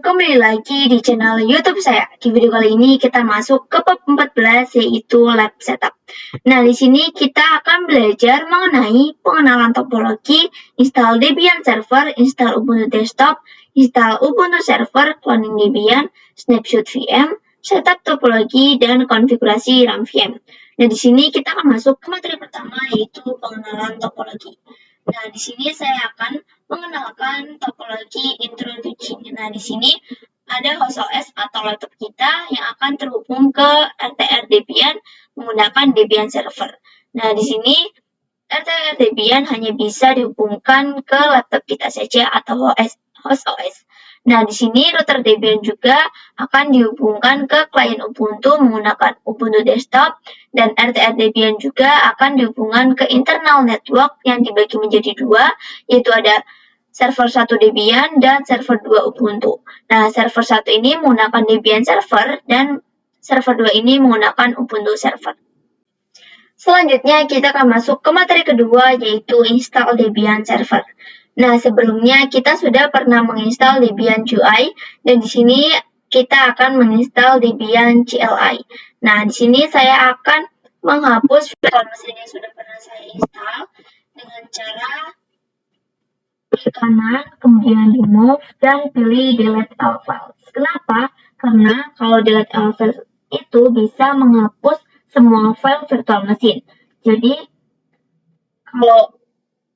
kembali lagi di channel YouTube saya. Di video kali ini kita masuk ke bab 14 yaitu lab setup. Nah, di sini kita akan belajar mengenai pengenalan topologi, install Debian server, install Ubuntu desktop, install Ubuntu server, cloning Debian, snapshot VM, setup topologi dan konfigurasi RAM VM. Nah, di sini kita akan masuk ke materi pertama yaitu pengenalan topologi. Nah, di sini saya akan mengenalkan topologi introducing. Nah, di sini ada host OS atau laptop kita yang akan terhubung ke RTR Debian menggunakan Debian server. Nah, di sini RTR Debian hanya bisa dihubungkan ke laptop kita saja atau host OS. Nah, di sini router Debian juga akan dihubungkan ke klien Ubuntu menggunakan Ubuntu desktop, dan RTR Debian juga akan dihubungkan ke internal network yang dibagi menjadi dua, yaitu ada server 1 Debian dan server 2 Ubuntu. Nah, server 1 ini menggunakan Debian server dan server 2 ini menggunakan Ubuntu server. Selanjutnya kita akan masuk ke materi kedua yaitu install Debian server. Nah, sebelumnya kita sudah pernah menginstal Debian GUI dan di sini kita akan menginstal Debian CLI. Nah, di sini saya akan menghapus virtual mesin yang sudah pernah saya install dengan cara klik kanan, kemudian remove dan pilih delete all files. Kenapa? Karena kalau delete all files itu bisa menghapus semua file virtual mesin. Jadi, kalau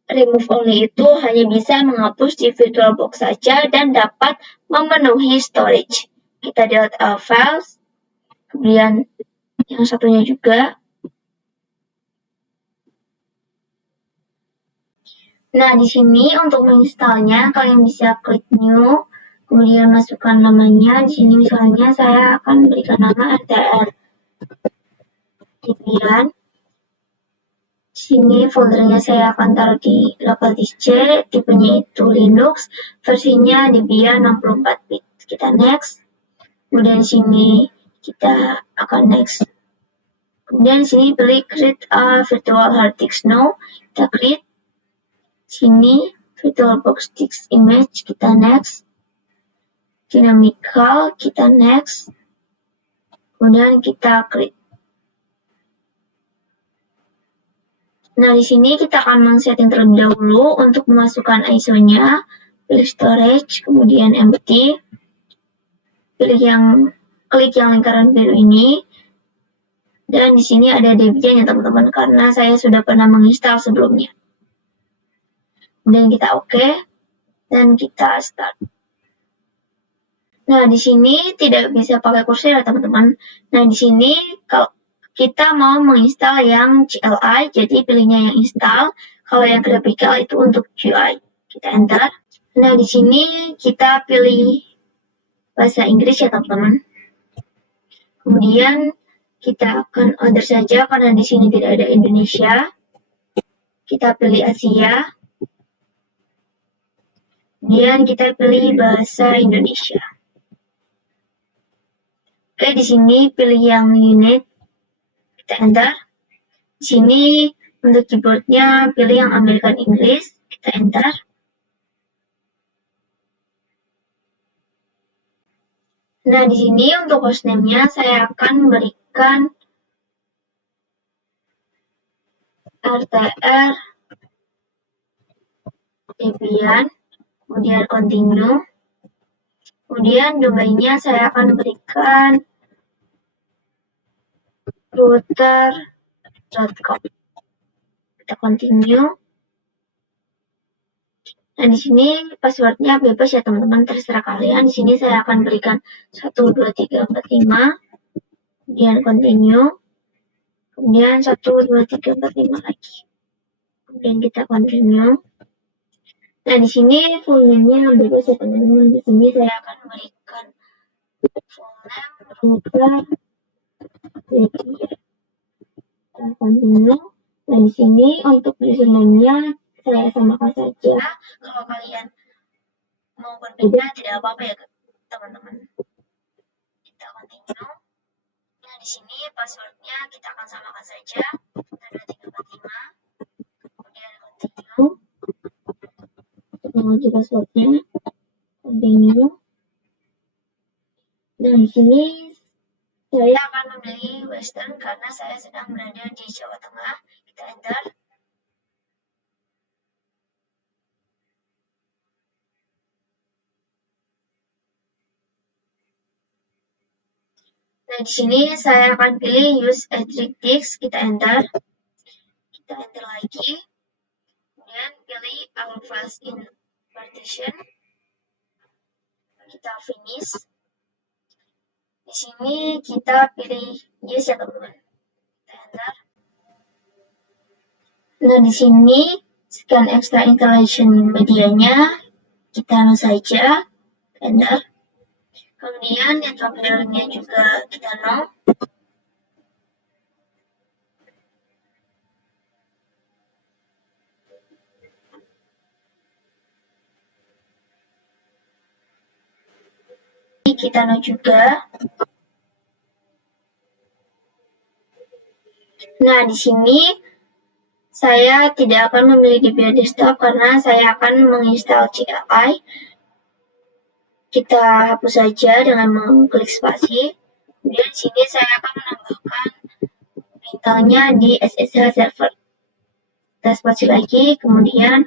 remove only itu hanya bisa menghapus di VirtualBox saja dan dapat memenuhi storage. Kita delete all files, kemudian yang satunya juga. Nah, di sini untuk menginstalnya kalian bisa klik new, kemudian masukkan namanya. Di sini misalnya saya akan berikan nama RTR Debian. Sini foldernya saya akan taruh di local disk C, tipenya itu Linux, versinya Debian 64 bit. Kita next. Kemudian sini kita akan next. Kemudian sini pilih create a virtual hard disk now. Kita create. Sini VirtualBox disk image, kita next. Dynamical, kita next. Kemudian kita create. Nah, di sini kita akan men-setting terlebih dahulu untuk memasukkan ISO-nya. Pilih storage, kemudian empty. Klik yang lingkaran biru ini. Dan di sini ada Debian ya teman-teman, karena saya sudah pernah menginstal sebelumnya. Kemudian kita OK, dan kita start. Nah, di sini tidak bisa pakai kursor ya teman-teman. Nah, di sini kalau kita mau menginstal yang CLI, jadi pilihnya yang install. Kalau yang graphical itu untuk GUI. Kita enter. Nah, di sini kita pilih bahasa Inggris ya teman-teman. Kemudian kita akan order saja karena di sini tidak ada Indonesia. Kita pilih Asia. Kemudian kita pilih bahasa Indonesia. Oke, di sini pilih yang unit. Kita enter. Di sini untuk keyboardnya pilih yang American English. Kita enter. Nah, di sini untuk hostname-nya saya akan berikan RTR Debian, kemudian continue. Kemudian domainnya saya akan berikan router.com. Kita continue. Nah, di sini passwordnya bebas ya teman-teman, terserah kalian. Di sini saya akan berikan 12345, kemudian continue, kemudian 12345 lagi. Kemudian kita continue. Nah, di sini full name-nya bebas ya teman-teman. Di sini saya akan berikan full name router Debian. Kita continue. Nah, di sini untuk username-nya saya samakan saja. Kalau kalian mau berbeda tidak apa-apa ya teman-teman. Kita continue. Nah, di sini passwordnya kita akan samakan saja 12345. Kemudian continue. Untuk mengunci passwordnya continue. Nah, di sini saya akan memilih Western karena saya sedang berada di Jawa Tengah. Kita enter. Nah, di sini saya akan pilih use a triptych. Kita enter. Kita enter lagi. Kemudian pilih all files in partition. Kita finish. Di sini kita pilih yes ya teman-teman. Kita enter. Nah, di sini scan extra installation medianya kita no saja. Enter. Kemudian network nya juga kita no. Kita no juga. Nah, di sini saya tidak akan memilih DPI desktop karena saya akan menginstal CLI. Kita hapus saja dengan mengklik spasi. Kemudian di sini saya akan menambahkan pintalnya di SSH server. Kita spasi lagi, kemudian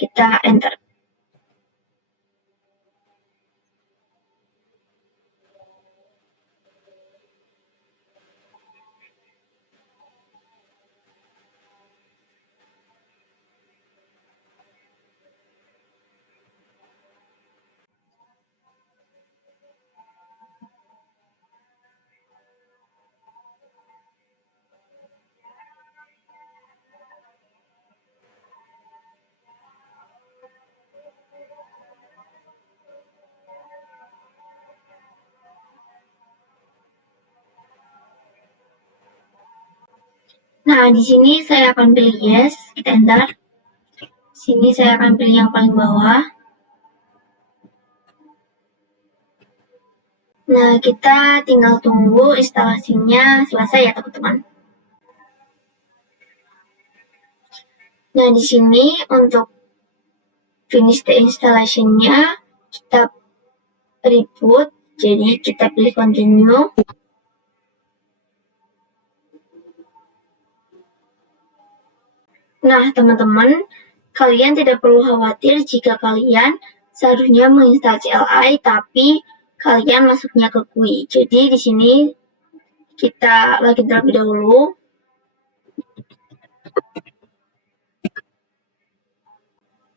kita enter. Nah, di sini saya akan pilih yes, kita enter. Sini saya akan pilih yang paling bawah. Nah, kita tinggal tunggu instalasinya selesai ya teman-teman. Nah, di sini untuk finish the installation-nya kita reboot, jadi kita pilih continue. Nah, teman-teman, kalian tidak perlu khawatir jika kalian seharusnya menginstal CLI, tapi kalian masuknya ke GUI. Jadi di sini kita login terlebih dahulu.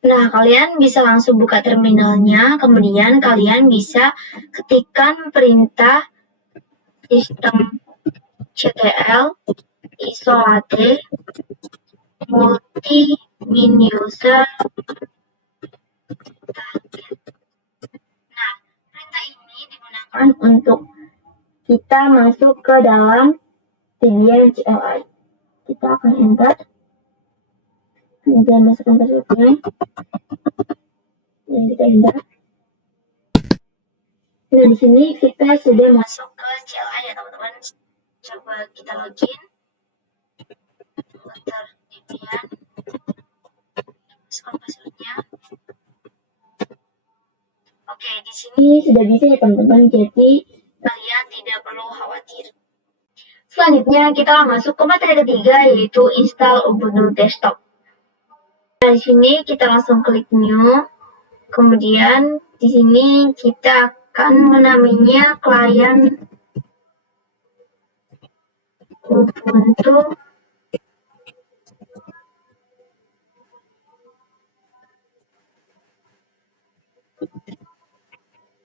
Nah, kalian bisa langsung buka terminalnya, kemudian kalian bisa ketikkan perintah systemctl isolate multi min user target. Nah, perintah ini digunakan untuk kita masuk ke dalam bagian CLI. Kita akan enter. Kemudian masukkan passwordnya. Dan kita enter. Nah, di sini kita sudah masuk ke CLI ya teman-teman. Coba kita login. Enter Debian. Masukkan passwordnya. Oke, di sini sudah bisa ya teman-teman. Jadi kalian tidak perlu khawatir. Selanjutnya kita masuk ke materi ketiga yaitu install Ubuntu Desktop. Nah, di sini kita langsung klik new. Kemudian di sini kita akan menamainya klien Ubuntu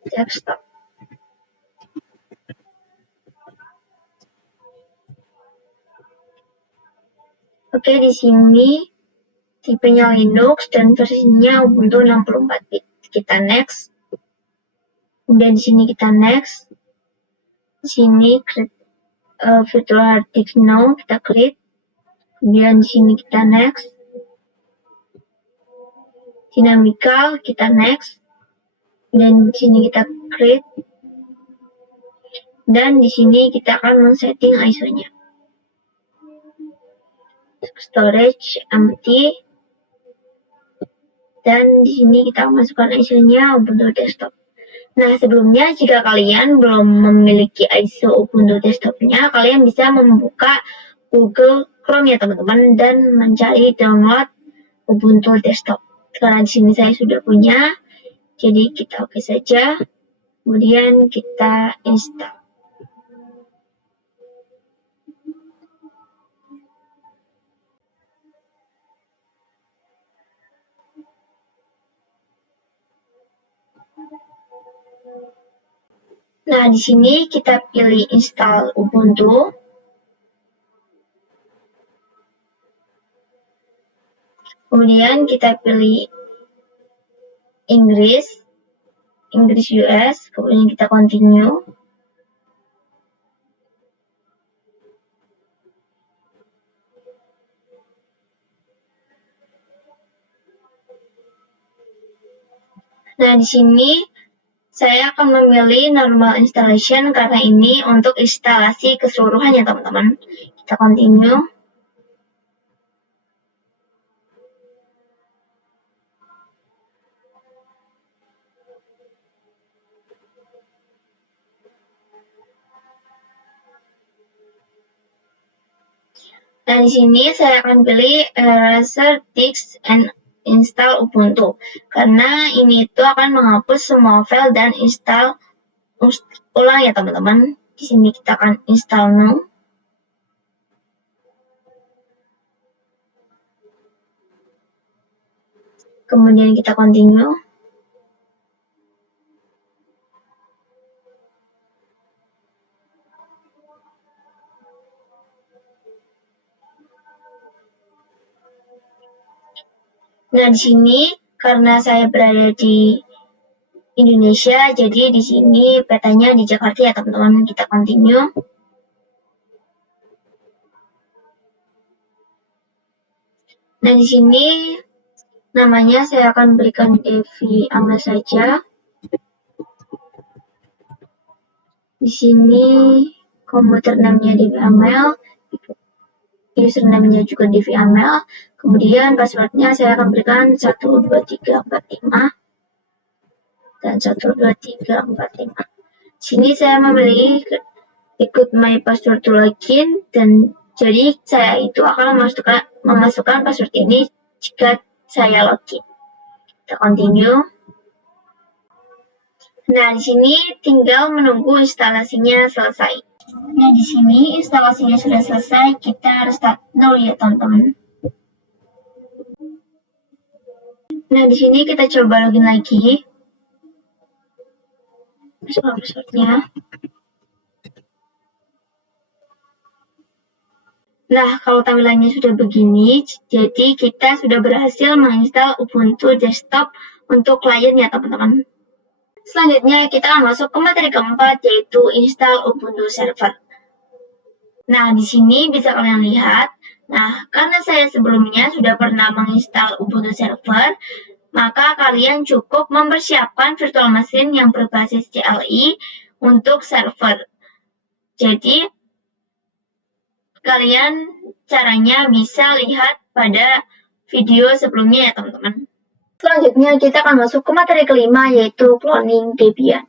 Desktop. Oke, di sini tipenya Linux dan versinya Ubuntu 64 bit. Kita next. Kemudian di sini kita next. Di sini create virtual hard disk now, kita klik. Kemudian di sini kita next. Dynamical, kita next. Dan di sini kita create. Dan di sini kita akan men-setting ISO-nya. Storage empty. Dan di sini kita masukkan ISO-nya Ubuntu Desktop. Nah, sebelumnya jika kalian belum memiliki ISO Ubuntu desktopnya, kalian bisa membuka Google Chrome ya teman-teman dan mencari download Ubuntu desktop. Karena di sini saya sudah punya, jadi kita oke saja. Kemudian kita install. Nah, di sini kita pilih install Ubuntu. Kemudian kita pilih Inggris US, kemudian kita continue. Nah, di sini saya akan memilih normal installation karena ini untuk instalasi keseluruhan ya teman-teman. Kita continue. Nah, di sini saya akan pilih Erase Disk and Install Ubuntu. Karena ini itu akan menghapus semua file dan install ulang ya teman-teman. Di sini kita akan install now. Kemudian kita continue. Nah, di sini karena saya berada di Indonesia, jadi di sini petanya di Jakarta ya teman-teman. Kita continue. Nah, di sini namanya saya akan berikan Devi Amel saja. Di sini komputer namanya Devi Amel, username-nya juga Devi Amel. Kemudian passwordnya saya akan berikan 12345 dan 12345. Sini saya memilih ikut my password to login dan jadi saya itu akan memasukkan password ini jika saya login. Kita continue. Nah, di sini tinggal menunggu instalasinya selesai. Nah, di sini instalasinya sudah selesai, kita restart dulu ya teman-teman. Nah, di sini kita coba login lagi. Masukkan passwordnya. Nah, kalau tampilannya sudah begini, jadi kita sudah berhasil menginstal Ubuntu desktop untuk klien ya teman-teman. Selanjutnya kita akan masuk ke materi keempat, yaitu install Ubuntu server. Nah, di sini bisa kalian lihat. Nah, karena saya sebelumnya sudah pernah menginstal Ubuntu server, maka kalian cukup mempersiapkan virtual machine yang berbasis CLI untuk server. Jadi, kalian caranya bisa lihat pada video sebelumnya ya teman-teman. Selanjutnya kita akan masuk ke materi kelima, yaitu cloning Debian.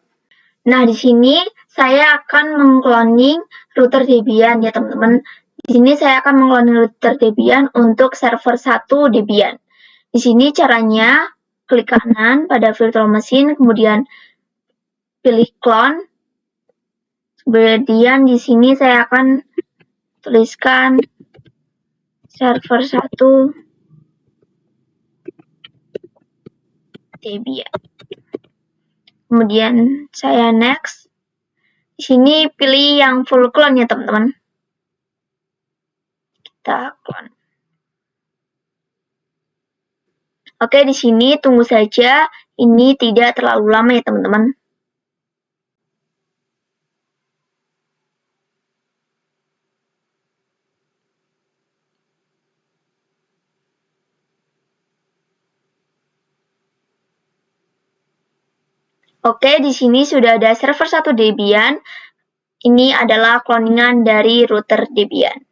Nah, di sini saya akan mengcloning router Debian ya teman-teman. Di sini saya akan mengcloning router Debian untuk server 1 Debian. Di sini caranya klik kanan pada virtual machine, kemudian pilih clone. Kemudian di sini saya akan tuliskan server 1 Debian. Kemudian saya next. Di sini pilih yang full clone ya teman-teman. Kita clone. Oke, di sini tunggu saja. Ini tidak terlalu lama ya teman-teman. Oke, di sini sudah ada server 1 Debian. Ini adalah cloningan dari router Debian.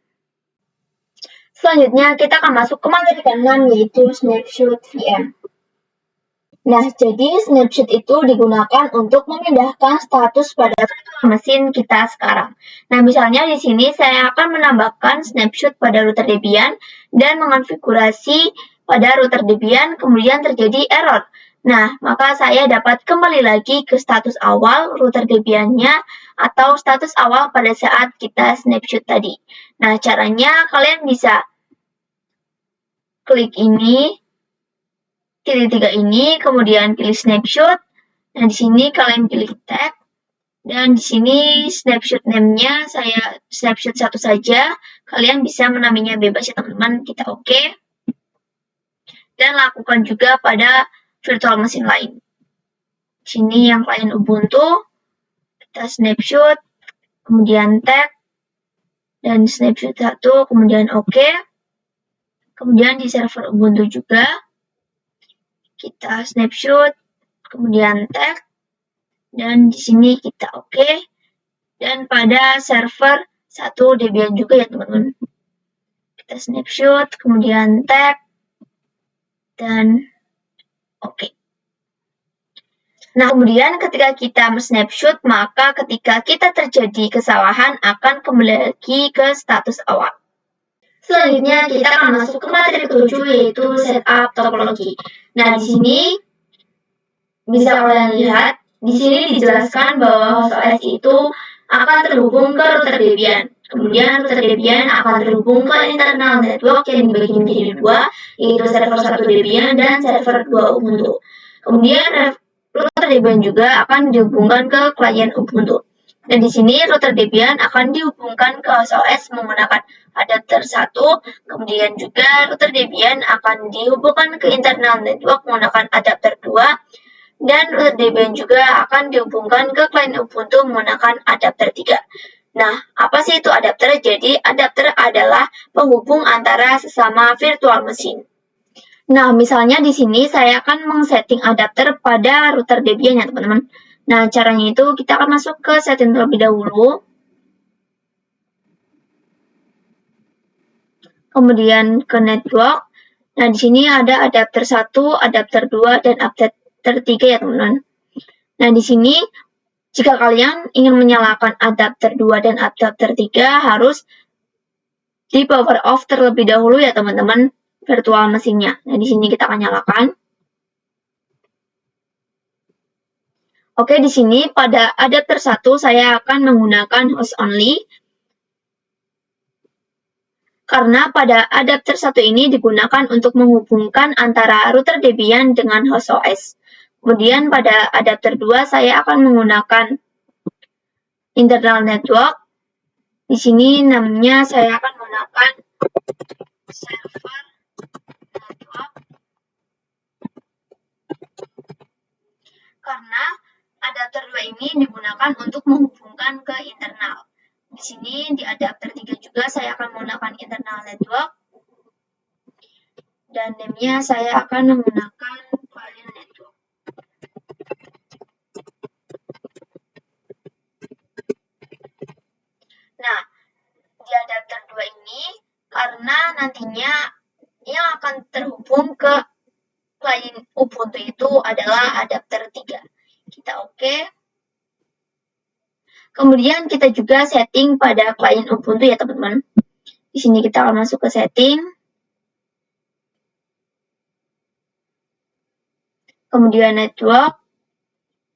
Selanjutnya kita akan masuk ke materi ke-6, yaitu snapshot VM. Nah, jadi snapshot itu digunakan untuk memindahkan status pada mesin kita sekarang. Nah, misalnya di sini saya akan menambahkan snapshot pada router Debian dan mengonfigurasi pada router Debian, kemudian terjadi error. Nah, maka saya dapat kembali lagi ke status awal router Debian-nya atau status awal pada saat kita snapshot tadi. Nah, caranya kalian bisa klik ini, pilih 3 ini, kemudian pilih snapshot. Nah, di sini kalian pilih tag, dan di sini snapshot name-nya saya snapshot satu saja. Kalian bisa menamainya bebas ya teman-teman, kita oke. Dan lakukan juga pada virtual machine lain. Di sini yang klien Ubuntu, kita snapshot, kemudian tag, dan snapshot satu, kemudian oke. Kemudian di server Ubuntu juga, kita snapshot, kemudian tag, dan di sini kita oke. Dan pada server satu Debian juga ya teman-teman. Kita snapshot, kemudian tag, dan oke. Nah, kemudian ketika kita snapshot, maka ketika kita terjadi kesalahan akan kembali lagi ke status awal. Selanjutnya kita akan masuk ke materi ke-7 yaitu setup topologi. Nah, di sini bisa kalian lihat, di sini dijelaskan bahwa host OS itu akan terhubung ke router Debian. Kemudian router Debian akan terhubung ke internal network yang dibagi menjadi dua, yaitu server 1 Debian dan server 2 Ubuntu. Kemudian router Debian juga akan dihubungkan ke klien Ubuntu. Dan di sini router Debian akan dihubungkan ke host OS menggunakan adapter 1, kemudian juga router Debian akan dihubungkan ke internal network menggunakan adapter 2, dan router Debian juga akan dihubungkan ke klien Ubuntu menggunakan adapter 3. Nah, apa sih itu adapter? Jadi, adapter adalah penghubung antara sesama virtual machine. Nah, misalnya di sini saya akan mengsetting adapter pada router Debian ya, teman-teman. Nah, caranya itu kita akan masuk ke setting terlebih dahulu. Kemudian ke network. Nah, di sini ada adapter 1, adapter 2, dan adapter 3 ya, teman-teman. Nah, di sini jika kalian ingin menyalakan adapter 2 dan adapter 3 harus di power off terlebih dahulu ya, teman-teman, virtual mesinnya. Nah, di sini kita akan nyalakan. Oke, di sini pada adapter 1 saya akan menggunakan host only. Karena pada adapter 1 ini digunakan untuk menghubungkan antara router Debian dengan host OS. Kemudian pada adapter 2 saya akan menggunakan internal network. Di sini namanya saya akan menggunakan server network. Karena adapter 2 ini digunakan untuk menghubungkan ke internal. Di sini di adapter 3 juga saya akan menggunakan internal network. Dan name-nya saya akan menggunakan client network. Nah, di adapter 2 ini karena nantinya yang akan terhubung ke klien Ubuntu itu adalah adapter 3. Kita oke. Kemudian kita juga setting pada klien Ubuntu ya, teman-teman. Di sini kita akan masuk ke setting. Kemudian network.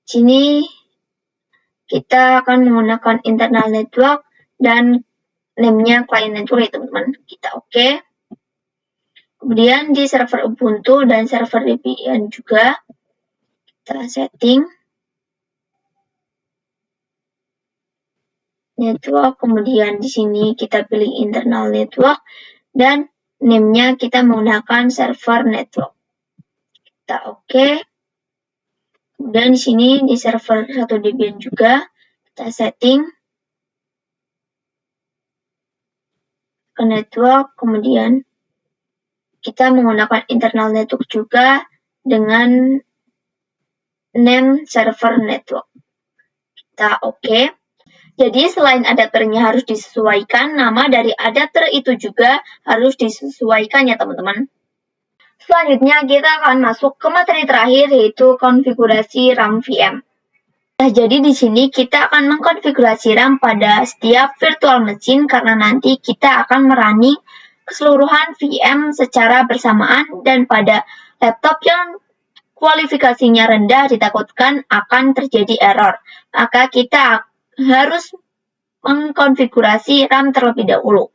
Sini kita akan menggunakan internal network dan name-nya client network ya, teman-teman. Kita oke. Kemudian di server Ubuntu dan server Debian juga kita setting network, kemudian di sini kita pilih internal network dan name-nya kita menggunakan server network. Kita oke. Kemudian di sini di server 1 Debian juga kita setting ke network, kemudian kita menggunakan internal network juga dengan name server network. Kita oke. Jadi selain adapternya harus disesuaikan, nama dari adapter itu juga harus disesuaikan ya, teman-teman. Selanjutnya kita akan masuk ke materi terakhir, yaitu konfigurasi RAM VM. Nah, jadi di sini kita akan mengkonfigurasi RAM pada setiap virtual machine karena nanti kita akan merunning keseluruhan VM secara bersamaan, dan pada laptop yang kualifikasinya rendah ditakutkan akan terjadi error. Maka kita harus mengkonfigurasi RAM terlebih dahulu.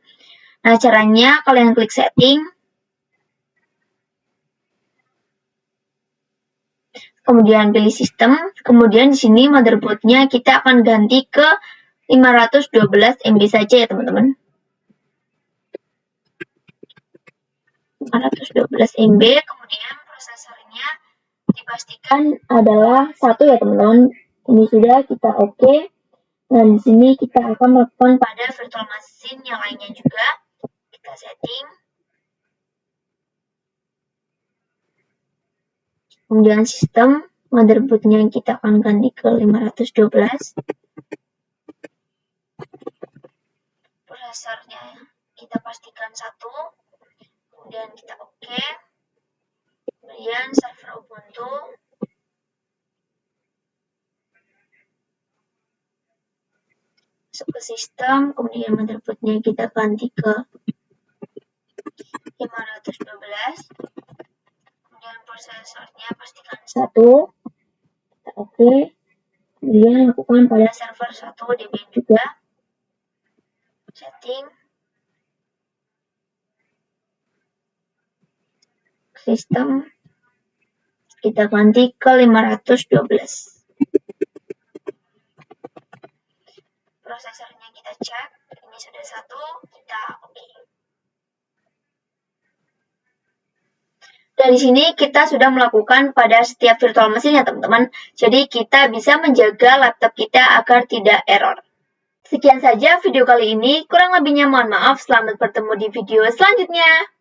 Nah, caranya kalian klik setting, kemudian pilih sistem, kemudian di sini motherboardnya kita akan ganti ke 512 MB saja ya teman-teman. 512 MB, kemudian prosesornya dipastikan adalah 1 ya teman-teman. Ini sudah kita oke. Nah, di sini kita akan melakukan pada virtual machine yang lainnya juga. Kita setting. Kemudian sistem, motherboardnya kita akan ganti ke 512. Prosesornya kita pastikan 1. Kemudian kita oke. Kemudian server Ubuntu. Masuk ke sistem, kemudian motherboardnya kita ganti ke 512. Kemudian prosesornya pastikan 1. Kita oke. Kemudian lakukan pada server 1 Debian juga. Setting. Sistem. Kita ganti ke 512. Prosesornya kita cek. Ini sudah 1. Kita oke. Dari sini kita sudah melakukan pada setiap virtual machine ya teman-teman. Jadi kita bisa menjaga laptop kita agar tidak error. Sekian saja video kali ini, kurang lebihnya mohon maaf. Selamat bertemu di video selanjutnya.